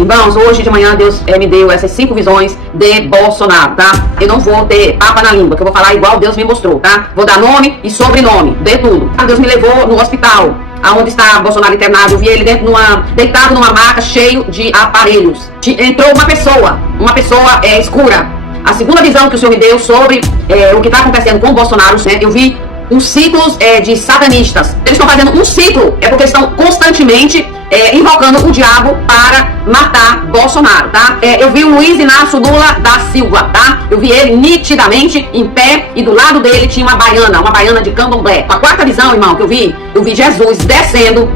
Irmãos, hoje de manhã Deus me deu essas 5 visões de Bolsonaro, tá? Eu não vou ter papa na língua, que eu vou falar igual Deus me mostrou, tá? Vou dar nome e sobrenome, de tudo. Deus me levou no hospital, aonde está Bolsonaro internado. Eu vi ele deitado numa maca cheio de aparelhos. Entrou uma pessoa escura. A segunda visão que o Senhor me deu sobre o que está acontecendo com o Bolsonaro, né? Eu vi uns ciclos de satanistas. Eles estão fazendo um ciclo, porque eles estão constantemente invocando o diabo para matar Bolsonaro, tá? Eu vi o Luiz Inácio Lula da Silva, tá? Eu vi ele nitidamente em pé e do lado dele tinha uma baiana de candomblé. A quarta visão, irmão, que eu vi Jesus descendo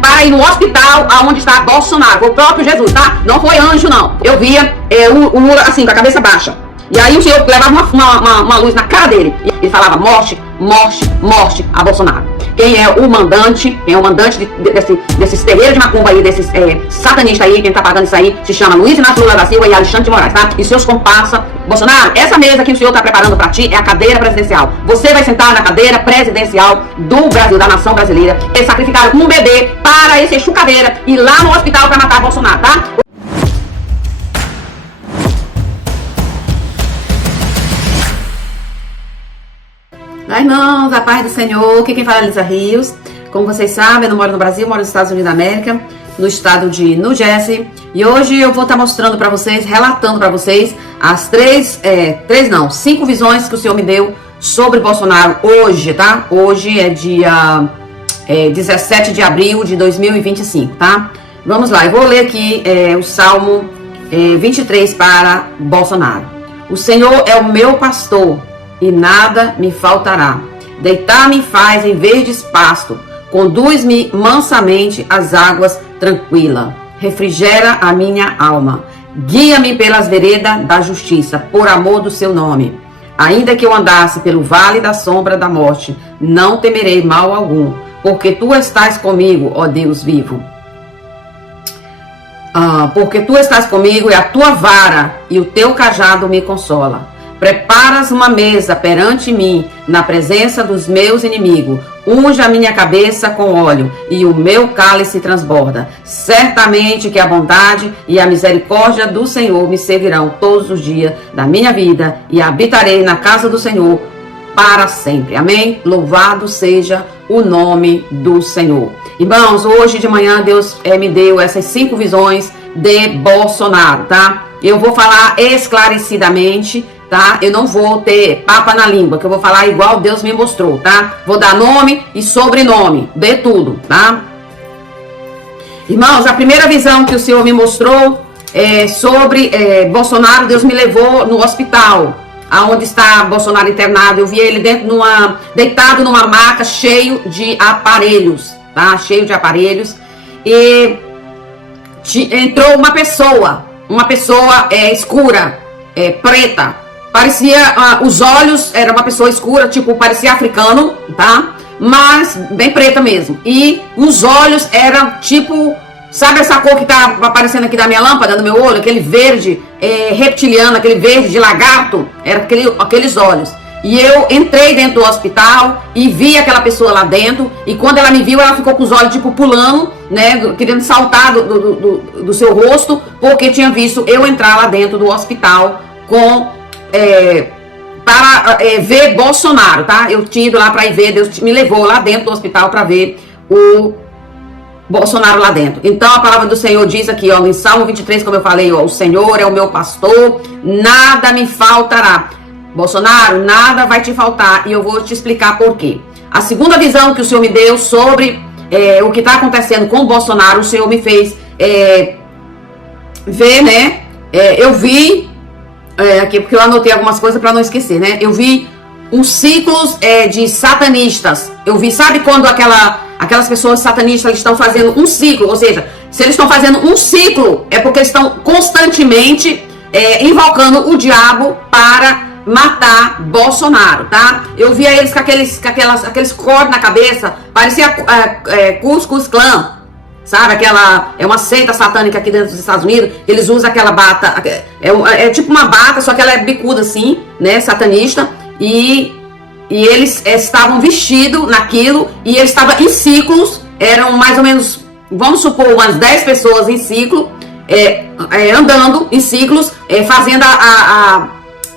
para ir no hospital aonde está Bolsonaro, o próprio Jesus, tá? Não foi anjo, não. Eu via o Lula assim, com a cabeça baixa. E aí o Senhor levava uma luz na cara dele. E ele falava morte, morte, morte a Bolsonaro. Quem é o mandante desses terreiros de macumba aí, desses satanistas aí, quem tá pagando isso aí, se chama Luiz Inácio Lula da Silva e Alexandre de Moraes, tá? E seus comparsa. Bolsonaro, essa mesa que o Senhor tá preparando para ti é a cadeira presidencial. Você vai sentar na cadeira presidencial do Brasil, da nação brasileira. Eles sacrificaram um bebê para esse chucaveira e lá no hospital para matar Bolsonaro, tá? Irmãos, a paz do Senhor, aqui quem fala é Elisa Rios. Como vocês sabem, eu não moro no Brasil, moro nos Estados Unidos da América, no estado de New Jersey. E hoje eu vou estar mostrando para vocês, relatando para vocês as 5 visões que o Senhor me deu sobre Bolsonaro hoje, tá? Hoje é dia 17 de abril de 2025, tá? Vamos lá, eu vou ler aqui o Salmo 23 para Bolsonaro. O Senhor é o meu pastor e nada me faltará. Deitar-me faz em verdes pasto, conduz-me mansamente às águas tranquilas. Refrigera a minha alma. Guia-me pelas veredas da justiça, por amor do seu nome. Ainda que eu andasse pelo vale da sombra da morte, não temerei mal algum, porque tu estás comigo, ó Deus vivo. Porque tu estás comigo e a tua vara e o teu cajado me consola. Preparas uma mesa perante mim, na presença dos meus inimigos. Unge a minha cabeça com óleo, e o meu cálice transborda. Certamente que a bondade e a misericórdia do Senhor me seguirão todos os dias da minha vida, e habitarei na casa do Senhor para sempre. Amém? Louvado seja o nome do Senhor. Irmãos, hoje de manhã Deus me deu essas 5 visões de Bolsonaro, tá? Eu vou falar esclarecidamente, tá? Eu não vou ter papa na língua, que eu vou falar igual Deus me mostrou, tá? Vou dar nome e sobrenome, de tudo, tá? Irmãos, a primeira visão que o Senhor me mostrou sobre Bolsonaro, Deus me levou no hospital, aonde está Bolsonaro internado. Eu vi ele deitado numa maca cheio de aparelhos, tá? Cheio de aparelhos. E entrou uma pessoa escura, preta. Parecia, os olhos, era uma pessoa escura, tipo, parecia africano, tá? Mas bem preta mesmo. E os olhos eram tipo, sabe essa cor que tá aparecendo aqui da minha lâmpada, no meu olho? Aquele verde reptiliano, aquele verde de lagarto. Era aqueles olhos. E eu entrei dentro do hospital e vi aquela pessoa lá dentro. E quando ela me viu, ela ficou com os olhos tipo pulando, né? Querendo saltar do seu rosto, porque tinha visto eu entrar lá dentro do hospital para ver Bolsonaro, tá? Eu tinha ido lá para ir ver, Deus me levou lá dentro do hospital para ver o Bolsonaro lá dentro. Então a palavra do Senhor diz aqui, ó, em Salmo 23, como eu falei, ó, o Senhor é o meu pastor, nada me faltará. Bolsonaro, nada vai te faltar, e eu vou te explicar por quê. A segunda visão que o Senhor me deu sobre o que está acontecendo com o Bolsonaro, o Senhor me fez ver, né? Eu vi aqui, porque eu anotei algumas coisas para não esquecer, né? Eu vi uns ciclos de satanistas. Eu vi, sabe quando aquelas pessoas satanistas estão fazendo um ciclo, ou seja, se eles estão fazendo um ciclo, é porque eles estão constantemente invocando o diabo para matar Bolsonaro, tá? Eu via eles com aqueles cortes na cabeça, parecia Ku Klux Klan, sabe? É uma seita satânica aqui dentro dos Estados Unidos. Eles usam aquela bata, é tipo uma bata, só que ela é bicuda assim, né? Satanista. E eles estavam vestidos naquilo, e eles estavam em ciclos. Eram mais ou menos, vamos supor, umas 10 pessoas em ciclo, andando em ciclos, fazendo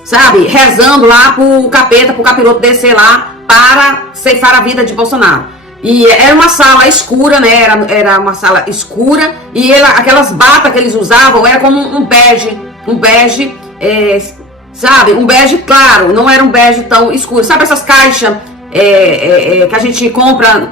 sabe, rezando lá pro capeta, pro capiroto descer lá para ceifar a vida de Bolsonaro. E era uma sala escura, né? Era uma sala escura e aquelas batas que eles usavam era como um bege, sabe? Um bege claro, não era um bege tão escuro. Sabe essas caixas que a gente compra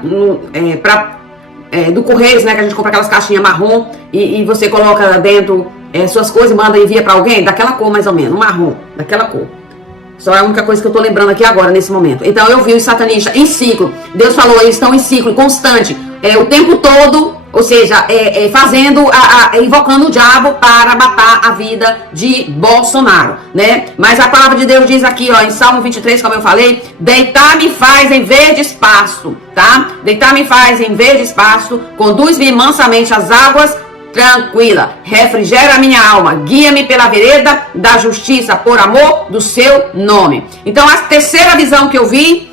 do Correios, né? Que a gente compra aquelas caixinhas marrom e você coloca dentro suas coisas e manda e envia pra alguém? Daquela cor mais ou menos, marrom, daquela cor. Só é a única coisa que eu tô lembrando aqui agora, nesse momento. Então eu vi os satanistas em ciclo. Deus falou, eles estão em ciclo constante, o tempo todo, ou seja, invocando o diabo para matar a vida de Bolsonaro, né? Mas a palavra de Deus diz aqui, ó, em Salmo 23, como eu falei, deitar-me faz em verde espaço, tá? Deitar-me faz em verde espaço, conduz-me mansamente às águas tranquila, refrigera a minha alma, guia-me pela vereda da justiça, por amor do seu nome. Então a terceira visão que eu vi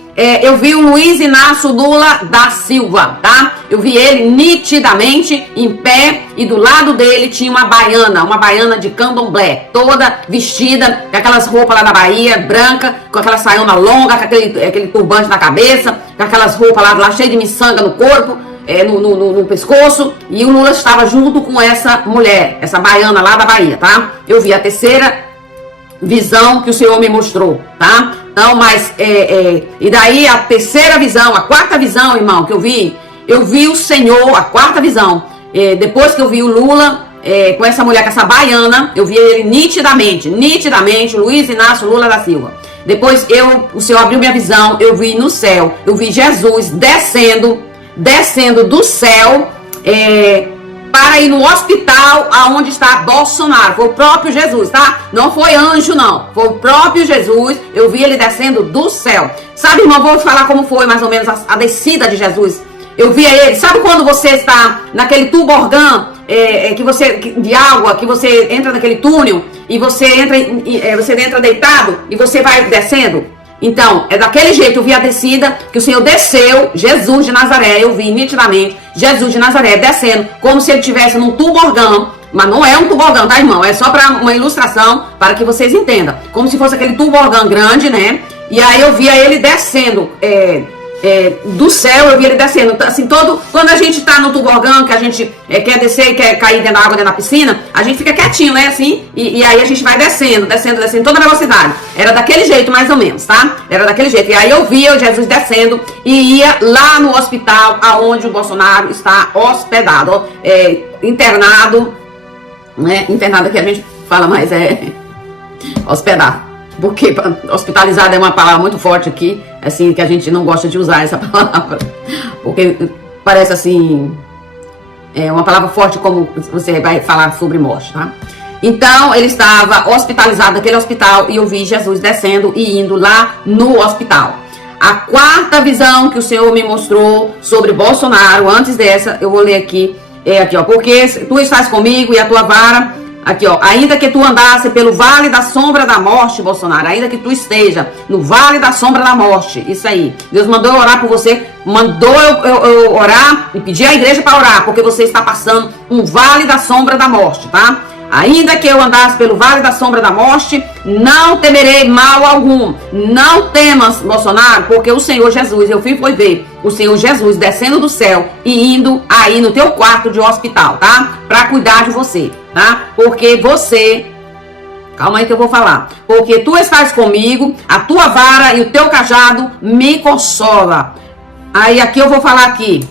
o Luiz Inácio Lula da Silva, tá? Eu vi ele nitidamente em pé e do lado dele tinha uma baiana de candomblé, toda vestida com aquelas roupas lá da Bahia, branca, com aquela saiona longa, com aquele turbante na cabeça, com aquelas roupas lá cheias de miçanga no corpo, no pescoço, e o Lula estava junto com essa mulher, essa baiana lá da Bahia, tá? Eu vi a terceira visão que o Senhor me mostrou, tá? Então, mas, e daí a terceira visão, a quarta visão, irmão, que eu vi o Senhor, a quarta visão, depois que eu vi o Lula, com essa mulher, com essa baiana, eu vi ele nitidamente, o Luiz Inácio Lula da Silva. Depois o Senhor abriu minha visão, eu vi no céu, eu vi Jesus descendo do céu, para ir no hospital aonde está Bolsonaro. Foi o próprio Jesus, tá? Não foi anjo, não. Foi o próprio Jesus. Eu vi ele descendo do céu. Sabe, irmão, vou falar como foi mais ou menos a descida de Jesus. Eu via ele. Sabe quando você está naquele tuborgã de água, que você entra naquele túnel e você entra deitado e você vai descendo? Então, é daquele jeito, eu vi a descida, que o Senhor desceu, Jesus de Nazaré, eu vi nitidamente, Jesus de Nazaré descendo, como se ele estivesse num tuborgão, mas não é um tuborgão, tá, irmão? É só para uma ilustração, para que vocês entendam. Como se fosse aquele tuborgão grande, né? E aí eu via ele descendo, do céu, eu vi ele descendo, assim, quando a gente tá no tuborgão, que a gente quer descer e quer cair dentro da água, dentro da piscina, a gente fica quietinho, né, assim, e aí a gente vai descendo, toda a velocidade. Era daquele jeito, mais ou menos, tá? Era daquele jeito. E aí eu via o Jesus descendo e ia lá no hospital, aonde o Bolsonaro está hospedado, internado, né? Internado aqui a gente fala mais, hospedado. Porque hospitalizado é uma palavra muito forte aqui, assim, que a gente não gosta de usar essa palavra. Porque parece assim, uma palavra forte como você vai falar sobre morte, tá? Então, ele estava hospitalizado naquele hospital e eu vi Jesus descendo e indo lá no hospital. A quarta visão que o Senhor me mostrou sobre Bolsonaro, antes dessa, eu vou ler aqui, aqui, ó. Porque tu estás comigo e a tua vara... Aqui, ó, ainda que tu andasse pelo vale da sombra da morte, Bolsonaro, ainda que tu esteja no vale da sombra da morte, isso aí, Deus mandou eu orar por você, mandou eu orar e pedir à igreja para orar, porque você está passando um vale da sombra da morte, tá? Ainda que eu andasse pelo vale da sombra da morte, não temerei mal algum. Não temas, Bolsonaro, porque o Senhor Jesus, eu fui ver o Senhor Jesus descendo do céu e indo aí no teu quarto de hospital, tá? Pra cuidar de você, tá? Porque você... Calma aí que eu vou falar. Porque tu estás comigo, a tua vara e o teu cajado me consola. Aí aqui eu vou falar aqui.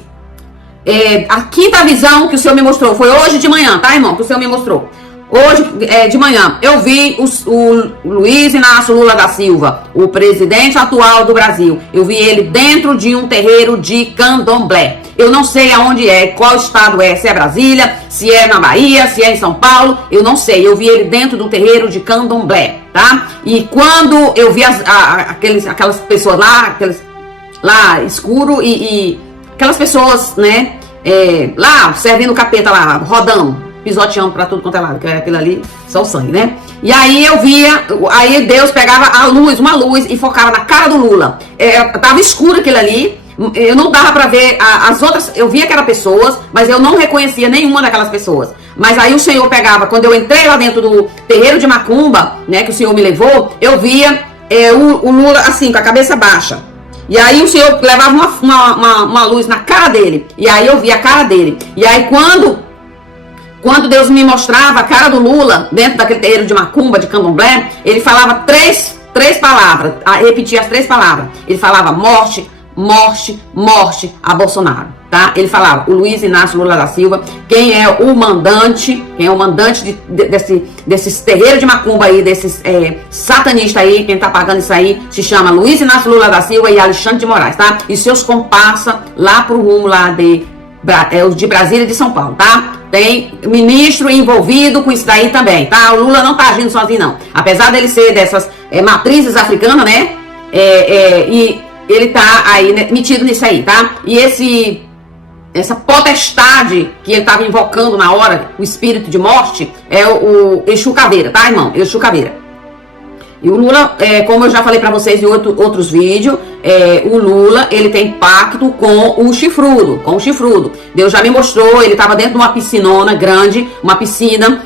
A quinta visão que o Senhor me mostrou foi hoje de manhã, tá, irmão? Que o Senhor me mostrou. Hoje de manhã eu vi o Luiz Inácio Lula da Silva, o presidente atual do Brasil. Eu vi ele dentro de um terreiro de candomblé. Eu não sei aonde qual estado se é Brasília, se é na Bahia, se é em São Paulo, eu não sei. Eu vi ele dentro do terreiro de candomblé, tá? E quando eu vi aquelas pessoas lá escuro e aquelas pessoas, né, lá servindo o capeta lá, rodando, pisoteando pra tudo quanto é lado, que é aquilo ali, só o sangue, né? E aí eu via, aí Deus pegava uma luz e focava na cara do Lula. Tava escuro aquilo ali, Eu não dava pra ver as outras, eu via que eram pessoas, mas eu não reconhecia nenhuma daquelas pessoas. Mas aí o Senhor pegava, quando eu entrei lá dentro do terreiro de macumba, né, que o Senhor me levou, eu via o Lula assim, com a cabeça baixa. E aí o Senhor levava uma luz na cara dele, e aí eu via a cara dele. E aí quando Deus me mostrava a cara do Lula, dentro daquele terreiro de macumba, de candomblé, ele falava três palavras, repetia as 3 palavras. Ele falava morte, morte, morte a Bolsonaro, tá? Ele falava, o Luiz Inácio Lula da Silva, quem é o mandante desses terreiros de macumba aí, desses satanistas aí, quem tá pagando isso aí, se chama Luiz Inácio Lula da Silva e Alexandre de Moraes, tá? E seus comparsa lá pro rumo lá de Brasília e de São Paulo, tá? Tem ministro envolvido com isso daí também, tá? O Lula não tá agindo sozinho, não. Apesar dele ser dessas matrizes africanas, né? E ele tá aí, né, metido nisso aí, tá? E essa potestade que ele tava invocando na hora, o espírito de morte, é o Exu Caveira, tá, irmão? Exu Caveira. E o Lula, como eu já falei pra vocês em outros vídeos, o Lula, ele tem pacto com o chifrudo, Deus já me mostrou, ele tava dentro de uma piscinona grande, uma piscina,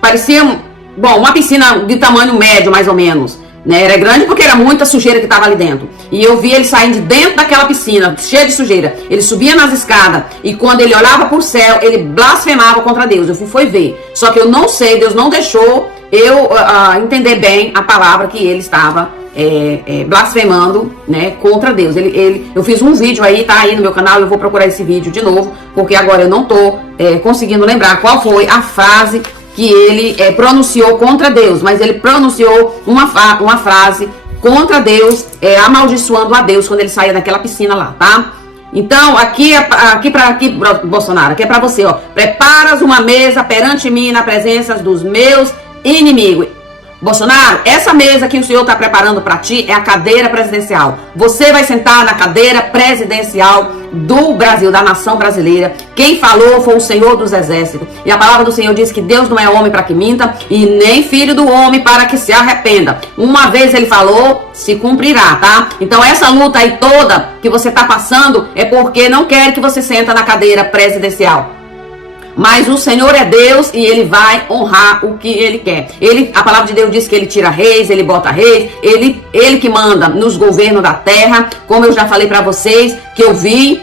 parecia, bom, uma piscina de tamanho médio, mais ou menos, né? Era grande porque era muita sujeira que tava ali dentro. E eu vi ele saindo de dentro daquela piscina, cheia de sujeira. Ele subia nas escadas e quando ele olhava pro céu, ele blasfemava contra Deus. Eu fui ver. Só que eu não sei, Deus não deixou eu entender bem a palavra que ele estava blasfemando, né, contra Deus. Eu fiz um vídeo aí, tá aí no meu canal, eu vou procurar esse vídeo de novo, porque agora eu não tô conseguindo lembrar qual foi a frase que ele pronunciou contra Deus, mas ele pronunciou uma frase contra Deus, amaldiçoando a Deus quando ele saía daquela piscina lá, tá? Então, aqui Bolsonaro, aqui é pra você, ó. Preparas uma mesa perante mim na presença dos meus inimigos. Bolsonaro, essa mesa que o senhor está preparando para ti é a cadeira presidencial. Você vai sentar na cadeira presidencial do Brasil, da nação brasileira. Quem falou foi o Senhor dos Exércitos. E a palavra do Senhor diz que Deus não é homem para que minta e nem filho do homem para que se arrependa. Uma vez ele falou, se cumprirá, tá? Então essa luta aí toda que você está passando é porque não quer que você senta na cadeira presidencial. Mas o Senhor é Deus e Ele vai honrar o que Ele quer. A palavra de Deus diz que Ele tira reis, Ele bota reis, Ele que manda nos governos da terra. Como eu já falei para vocês, que eu vi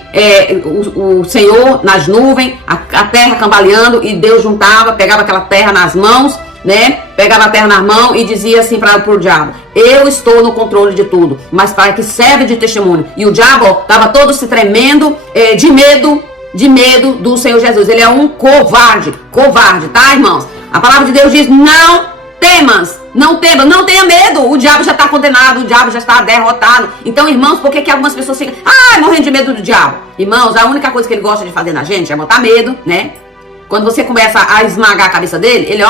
o Senhor nas nuvens, a terra cambaleando, e Deus juntava, pegava aquela terra nas mãos, né? Pegava a terra nas mãos e dizia assim para o diabo: eu estou no controle de tudo, mas para que serve de testemunho. E o diabo estava todo se tremendo de medo do Senhor Jesus. Ele é um covarde, tá, irmãos? A palavra de Deus diz: não temas, não tenha medo. O diabo já está condenado, o diabo já está derrotado. Então, irmãos, por que algumas pessoas ficam morrendo de medo do diabo? Irmãos, a única coisa que ele gosta de fazer na gente é botar medo, né? Quando você começa a esmagar a cabeça dele, ele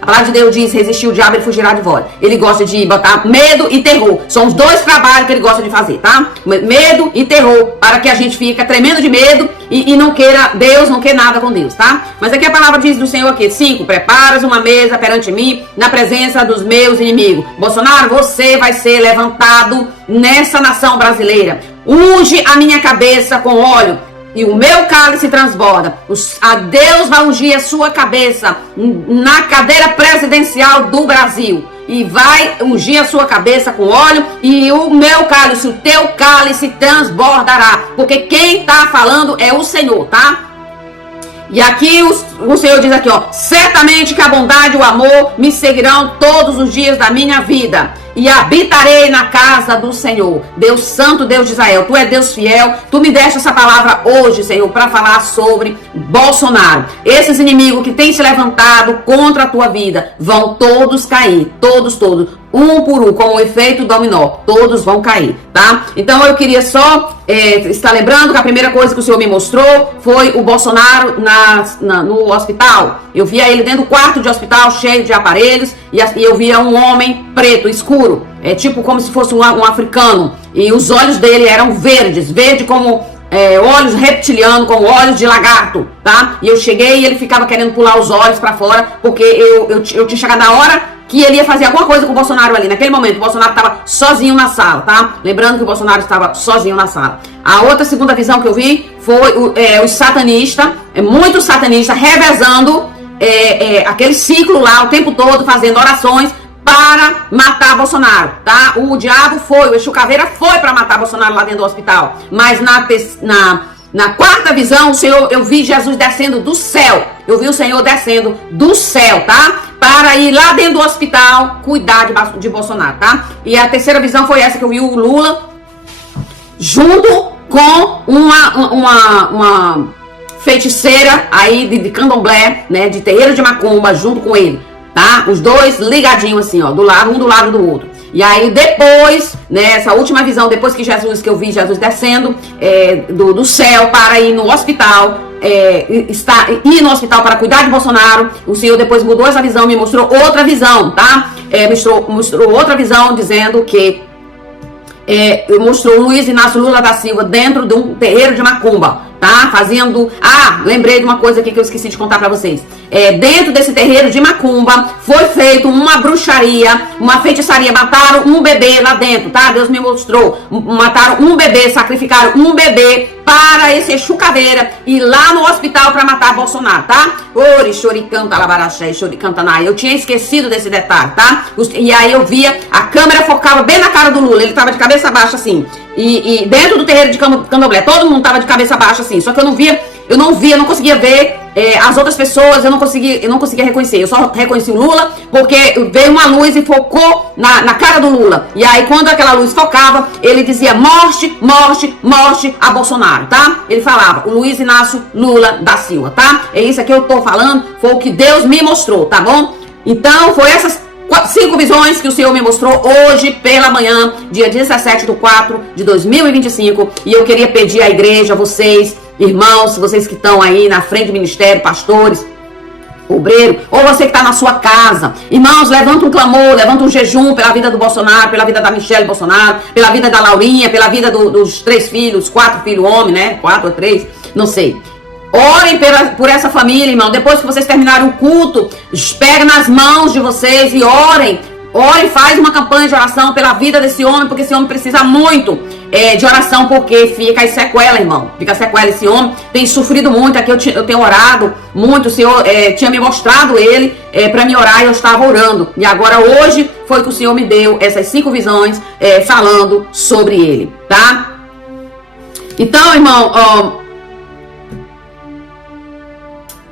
a palavra de Deus diz: resistir o diabo, ele fugirá de vós. Ele gosta de botar medo e terror. São os 2 trabalhos que ele gosta de fazer, tá? Medo e terror, para que a gente fique tremendo de medo e não queira Deus, não quer nada com Deus, tá? Mas aqui a palavra diz do Senhor aqui: 5, preparas uma mesa perante mim na presença dos meus inimigos. Bolsonaro, você vai ser levantado nessa nação brasileira. Unge a minha cabeça com óleo e o meu cálice transborda. A Deus vai ungir a sua cabeça na cadeira presidencial do Brasil. E vai ungir a sua cabeça com óleo e o meu cálice, o teu cálice transbordará. Porque quem está falando é o Senhor, tá? E aqui o Senhor diz aqui, ó: certamente que a bondade e o amor me seguirão todos os dias da minha vida. E habitarei na casa do Senhor. Deus Santo, Deus de Israel, tu é Deus fiel. Tu me deste essa palavra hoje, Senhor, para falar sobre Bolsonaro. Esses inimigos que têm se levantado contra a tua vida vão todos cair. Todos. Um por um, como o efeito dominó. Todos vão cair, tá? Então eu queria só estar lembrando que a primeira coisa que o Senhor me mostrou foi o Bolsonaro no hospital. Eu via ele dentro do quarto de hospital, cheio de aparelhos, e eu via um homem preto, escuro, tipo como se fosse um africano, e os olhos dele eram verdes, verde como olhos reptilianos, com olhos de lagarto, tá? E eu cheguei e ele ficava querendo pular os olhos pra fora, porque eu tinha chegado na hora que ele ia fazer alguma coisa com o Bolsonaro ali. Naquele momento, o Bolsonaro estava sozinho na sala, tá? Lembrando que o Bolsonaro estava sozinho na sala. A outra segunda visão que eu vi foi os satanistas, muitos satanistas, revezando aquele ciclo lá o tempo todo, fazendo orações para matar Bolsonaro, tá? O diabo foi, o Exu Caveira foi para matar Bolsonaro lá dentro do hospital. Mas na quarta visão, eu vi Jesus descendo do céu. Eu vi o Senhor descendo do céu, tá? Para ir lá dentro do hospital cuidar de Bolsonaro, tá? E a terceira visão foi essa que eu vi o Lula junto com uma feiticeira aí de candomblé, né? De terreiro de macumba, junto com ele, tá? Os dois ligadinhos assim, ó, um do lado do outro. E aí depois, né, essa última visão, depois que eu vi Jesus descendo do céu para ir no hospital, ir no hospital para cuidar de Bolsonaro, o Senhor depois mudou essa visão, me mostrou outra visão, tá? Mostrou outra visão dizendo que mostrou o Luiz Inácio Lula da Silva dentro de um terreiro de macumba, tá? Lembrei de uma coisa aqui que eu esqueci de contar pra vocês. Dentro desse terreiro de macumba foi feito uma bruxaria, uma feitiçaria, mataram um bebê lá dentro, tá? Deus me mostrou, mataram um bebê, sacrificaram um bebê para esse Exu Caveira ir lá no hospital para matar Bolsonaro, tá? Ori, choricanta, labaraxé, choricantanai. Eu tinha esquecido desse detalhe, tá? E aí eu via, a câmera focava bem na cara do Lula, ele tava de cabeça baixa assim. E dentro do terreiro de candomblé, todo mundo tava de cabeça baixa assim, só que eu não conseguia ver as outras pessoas, eu não conseguia reconhecer. Eu só reconheci o Lula porque veio uma luz e focou na cara do Lula. E aí quando aquela luz focava, ele dizia morte, morte, morte a Bolsonaro, tá? Ele falava, o Luiz Inácio Lula da Silva, tá? É isso aqui que eu tô falando, foi o que Deus me mostrou, tá bom? Então foi essas 5 visões que o Senhor me mostrou hoje pela manhã, dia 17/4/2025. E eu queria pedir à igreja, vocês, irmãos, vocês que estão aí na frente do ministério, pastores, obreiro, ou você que está na sua casa, irmãos, levanta um clamor, levanta um jejum pela vida do Bolsonaro, pela vida da Michelle Bolsonaro, pela vida da Laurinha, pela vida dos 3 filhos, 4 filhos homem, né? 4 ou 3, não sei. Orem por essa família, irmão. Depois que vocês terminarem o culto, pega nas mãos de vocês e orem. Orem, faz uma campanha de oração pela vida desse homem, porque esse homem precisa muito de oração, porque fica as sequelas, irmão. Fica a sequela. Esse homem tem sofrido muito. Aqui eu tenho orado muito. O Senhor tinha me mostrado ele para me orar e eu estava orando. E agora hoje foi que o Senhor me deu essas 5 visões falando sobre ele, tá? Então, irmão,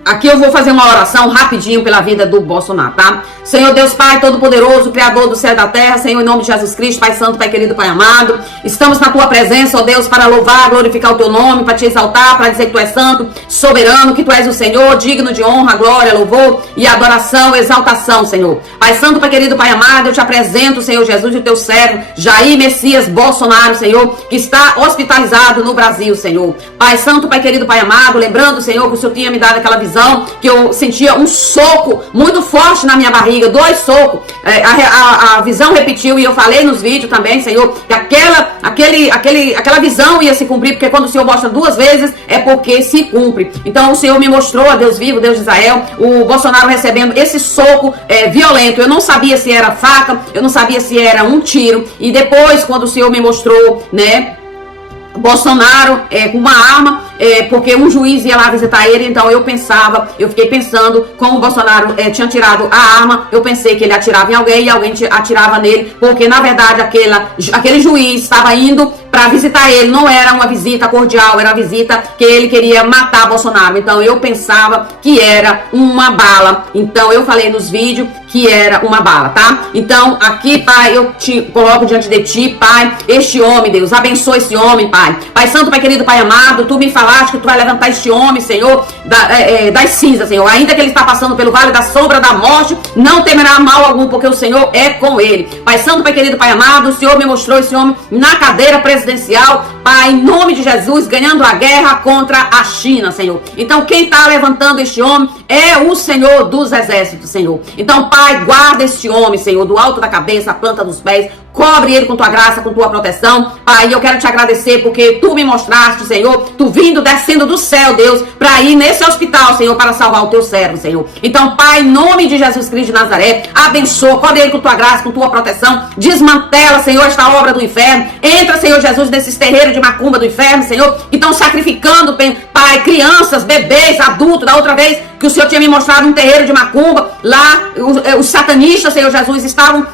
aqui eu vou fazer uma oração rapidinho pela vida do Bolsonaro, tá? Senhor Deus Pai Todo-Poderoso, Criador do céu e da terra, Senhor, em nome de Jesus Cristo, Pai Santo, Pai querido, Pai amado, estamos na Tua presença, ó Deus, para louvar, glorificar o Teu nome, para Te exaltar, para dizer que Tu és santo, soberano, que Tu és o Senhor, digno de honra, glória, louvor e adoração, exaltação, Senhor. Pai Santo, Pai querido, Pai amado, eu Te apresento, Senhor Jesus, e o Teu servo, Jair Messias Bolsonaro, Senhor, que está hospitalizado no Brasil, Senhor. Pai Santo, Pai querido, Pai amado, lembrando, Senhor, que o Senhor tinha me dado aquela visão, que eu sentia um soco muito forte na minha barriga, 2 socos, a visão repetiu e eu falei nos vídeos também, Senhor, que aquela visão ia se cumprir, porque quando o Senhor mostra 2 vezes, é porque se cumpre. Então o Senhor me mostrou, a Deus vivo, Deus de Israel, o Bolsonaro recebendo esse soco violento. Eu não sabia se era faca, eu não sabia se era um tiro, e depois quando o Senhor me mostrou, né, Bolsonaro com uma arma, porque um juiz ia lá visitar ele, então eu fiquei pensando, como o Bolsonaro tinha tirado a arma, eu pensei que ele atirava em alguém e alguém atirava nele, porque na verdade aquele juiz estava indo para visitar ele, não era uma visita cordial, era uma visita que ele queria matar Bolsonaro. Então eu pensava que era uma bala, então eu falei nos vídeos que era uma bala, tá? Então aqui, Pai, eu te coloco diante de Ti, Pai, este homem, Deus, abençoa esse homem, Pai. Pai Santo, Pai querido, Pai amado, Tu me falaste que Tu vai levantar este homem, Senhor, das cinzas, Senhor. Ainda que ele está passando pelo vale da sombra da morte, não temerá mal algum, porque o Senhor é com ele. Pai Santo, Pai querido, Pai amado, o Senhor me mostrou esse homem na cadeira presidencial, Pai, em nome de Jesus, ganhando a guerra contra a China, Senhor. Então quem está levantando este homem é o Senhor dos exércitos, Senhor. Então, Pai, guarda este homem, Senhor, do alto da cabeça, a planta dos pés, Cobre ele com tua graça, com tua proteção. Pai, eu quero te agradecer porque tu me mostraste, Senhor, tu vindo, descendo do céu, Deus, para ir nesse hospital, Senhor, para salvar o teu servo, Senhor. Então, Pai, em nome de Jesus Cristo de Nazaré, abençoa, cobre ele com tua graça, com tua proteção. Desmantela, Senhor, esta obra do inferno. Entra, Senhor Jesus, nesses terreiros de macumba do inferno, Senhor, que estão sacrificando, Pai, crianças, bebês, adultos. Da outra vez que o Senhor tinha me mostrado um terreiro de macumba, lá os satanistas, Senhor Jesus, estavam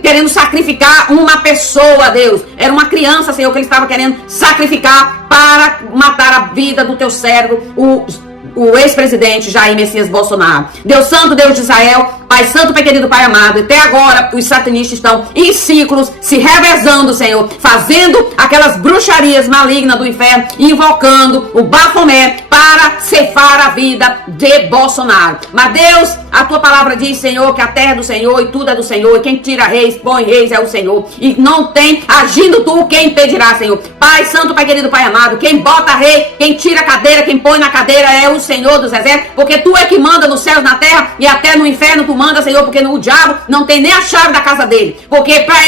querendo sacrificar uma pessoa, Deus. Era uma criança, Senhor, que ele estava querendo sacrificar para matar a vida do teu servo, o ex-presidente Jair Messias Bolsonaro. Deus Santo, Deus de Israel, Pai Santo, Pai querido, Pai amado, até agora os satanistas estão em ciclos, se revezando, Senhor, fazendo aquelas bruxarias malignas do inferno, invocando o Bafomé para ceifar a vida de Bolsonaro. Mas Deus, a tua palavra diz, Senhor, que a terra é do Senhor e tudo é do Senhor, e quem tira reis, põe reis é o Senhor, e não tem, agindo tu, quem impedirá, Senhor. Pai Santo, Pai querido, Pai amado, quem bota rei, quem tira a cadeira, quem põe na cadeira é o Senhor dos exércitos, porque tu é que manda nos céus, na terra e até no inferno tu manda, Senhor, porque o diabo não tem nem a chave da casa dele, porque para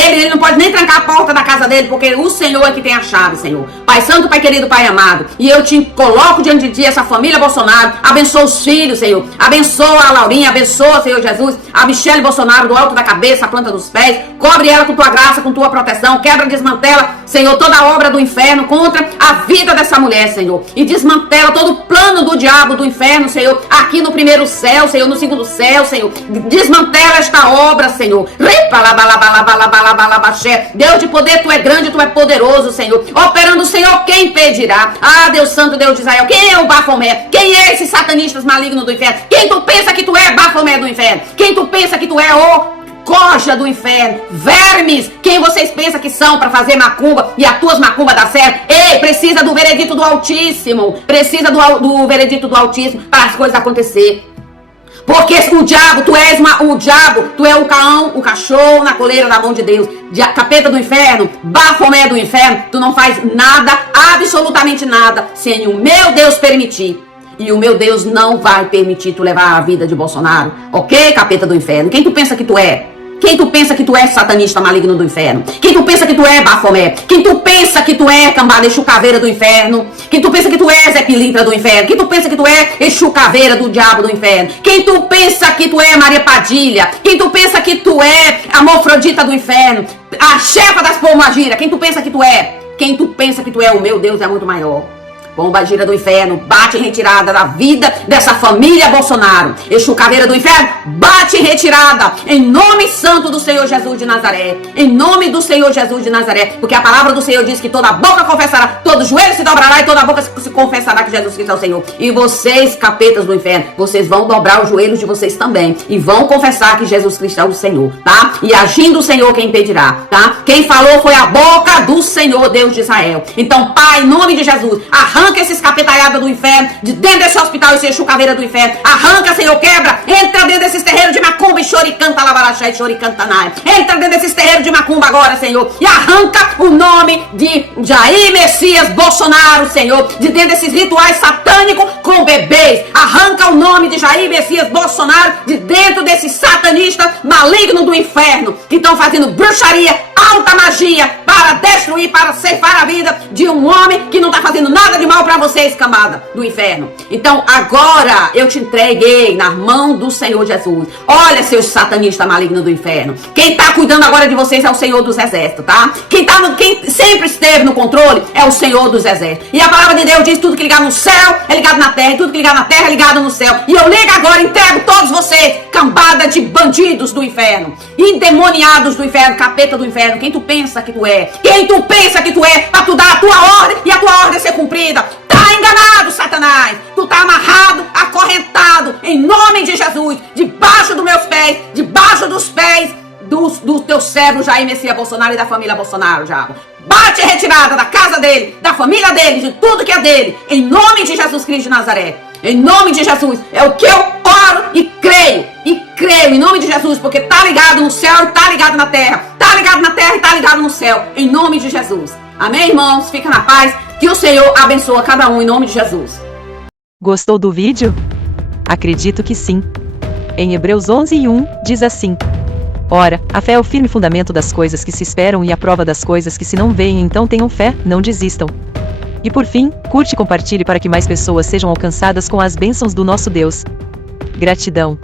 ele não pode nem trancar a porta da casa dele, porque o Senhor é que tem a chave, Senhor. Pai Santo, Pai querido, Pai amado, e eu te coloco diante de ti essa família Bolsonaro, abençoa os filhos, Senhor, abençoa a Laurinha, abençoa, Senhor Jesus, a Michele Bolsonaro, do alto da cabeça, a planta dos pés, cobre ela com tua graça, com tua proteção, quebra, desmantela, Senhor, toda a obra do inferno contra a vida dessa mulher, Senhor, e desmantela todo o plano do diabo, do inferno, Senhor, aqui no primeiro céu, Senhor, no segundo céu, Senhor, desmantela esta obra, Senhor. Deus de poder, tu é grande, tu é poderoso, Senhor, operando, Senhor, quem impedirá? Ah, Deus Santo, Deus de Israel, quem é o Bafomé? Quem é esses satanistas malignos do inferno? Quem tu pensa que tu é, Bafomé do inferno? Quem tu pensa que tu é, o coja do inferno, vermes, quem vocês pensam que são para fazer macumba e as tuas macumbas dar certo? Ei, precisa do veredito do Altíssimo, precisa do veredito do Altíssimo para as coisas acontecer. Porque o diabo, tu é o cão, o cachorro na coleira da mão de Deus, capeta do inferno, Bafomé do inferno, tu não faz nada, absolutamente nada, sem o meu Deus permitir. E o meu Deus não vai permitir tu levar a vida de Bolsonaro, ok, capeta do inferno? Quem tu pensa que tu é? Quem tu pensa que tu é, satanista maligno do inferno? Quem tu pensa que tu é, Bafomé? Quem tu pensa que tu é, cambada Exu caveira do inferno? Quem tu pensa que tu é, Zé Pilintra do inferno? Quem tu pensa que tu é, Exu caveira do diabo do inferno? Quem tu pensa que tu é, Maria Padilha? Quem tu pensa que tu é, Amorfrodita do inferno? A chefa das Pombagira? Quem tu pensa que tu é? Quem tu pensa que tu é? O meu Deus é muito maior. Pombagira do inferno, bate em retirada da vida dessa família Bolsonaro. Exu caveira do inferno, bate em retirada, em nome santo do Senhor Jesus de Nazaré. Em nome do Senhor Jesus de Nazaré. Porque a palavra do Senhor diz que toda boca confessará, todo joelho se dobrará e toda boca se confessará que Jesus Cristo é o Senhor. E vocês, capetas do inferno, vocês vão dobrar os joelhos de vocês também. E vão confessar que Jesus Cristo é o Senhor, tá? E agindo o Senhor, quem impedirá, tá? Quem falou foi a boca do Senhor, Deus de Israel. Então, Pai, em nome de Jesus, arranca esses capetaiadas do inferno, de dentro desse hospital, esse Exu caveira do inferno, arranca, Senhor, quebra, entra dentro desses terreiros de macumba e choricanta, lavaraxá e choricantanai, entra dentro desses terreiros de macumba agora, Senhor, e arranca o nome de Jair Messias Bolsonaro, Senhor, de dentro desses rituais satânicos com bebês, arranca o nome de Jair Messias Bolsonaro de dentro desses satanistas malignos do inferno, que estão fazendo bruxaria, alta magia, para destruir, para ceifar a vida de um homem que não está fazendo nada de mal para vocês, camada do inferno. Então agora eu te entreguei na mão do Senhor Jesus. Olha, seus satanistas malignos do inferno, quem está cuidando agora de vocês é o Senhor dos exércitos, tá? Quem sempre esteve no controle é o Senhor dos exércitos. E a palavra de Deus diz: tudo que ligar no céu é ligado na terra, e tudo que ligar na terra é ligado no céu. E eu ligo agora, entrego todos vocês, cambada de bandidos do inferno, endemoniados do inferno, capeta do inferno. Quem tu pensa que tu é? Quem tu pensa que tu é para tu dar a tua ordem e a tua ordem ser cumprida? Tá enganado, Satanás. Tu tá amarrado, acorrentado, em nome de Jesus, debaixo dos meus pés, debaixo dos pés do teu servo Jair Messias Bolsonaro e da família Bolsonaro, diabo. Bate a retirada da casa dele, da família dele, de tudo que é dele, em nome de Jesus Cristo de Nazaré. Em nome de Jesus, é o que eu oro e creio em nome de Jesus, porque tá ligado no céu e tá ligado na terra, tá ligado na terra e tá ligado no céu, em nome de Jesus. Amém, irmãos? Fica na paz, que o Senhor abençoa cada um em nome de Jesus. Gostou do vídeo? Acredito que sim. Em Hebreus 11:1 diz assim: Ora, a fé é o firme fundamento das coisas que se esperam e a prova das coisas que se não veem. Então tenham fé, não desistam. E por fim, curte e compartilhe para que mais pessoas sejam alcançadas com as bênçãos do nosso Deus. Gratidão.